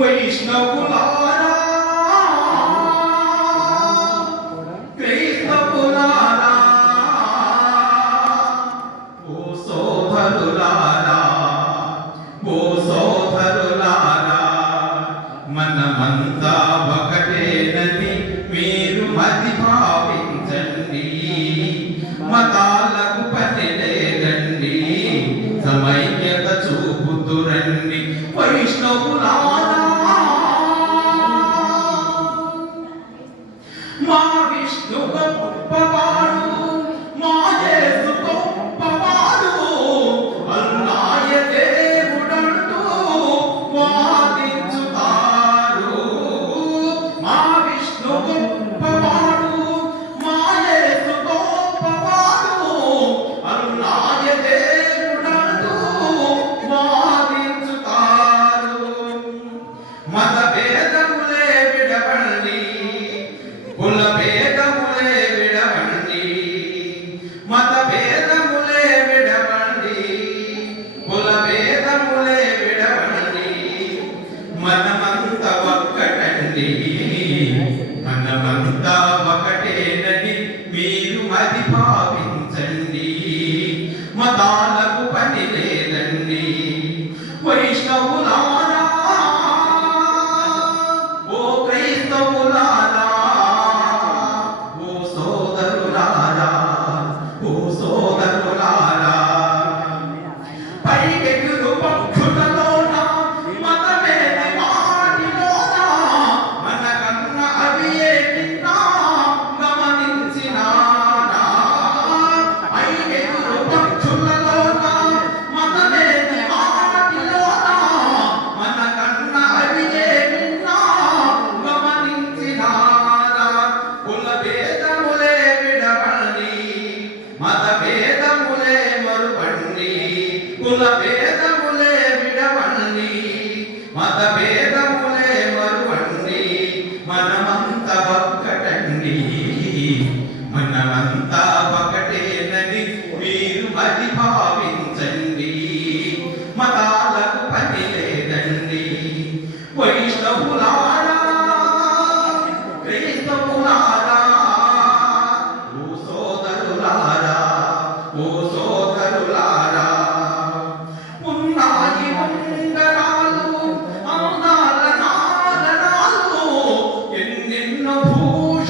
వైష్ణవులారా క్రీస్తపులారా ఓ సోదరులారా ఓ సోదరులారా మనమంతా మనమంతా ఒకటేనని మీరు అది భావి మనమంతా ఒకటేనని మీరు మతి భావించండి. మతాలకు పని లేదండి. వైష్ణవులారా క్రైస్తవులారా ఓ సోదరులారా ఓ సోదరులారా ఉన్నాయి భూష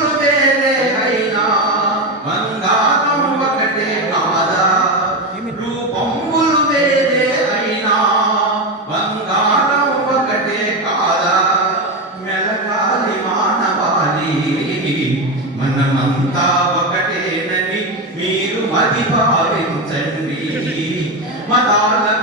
మదిపావించండి మతాల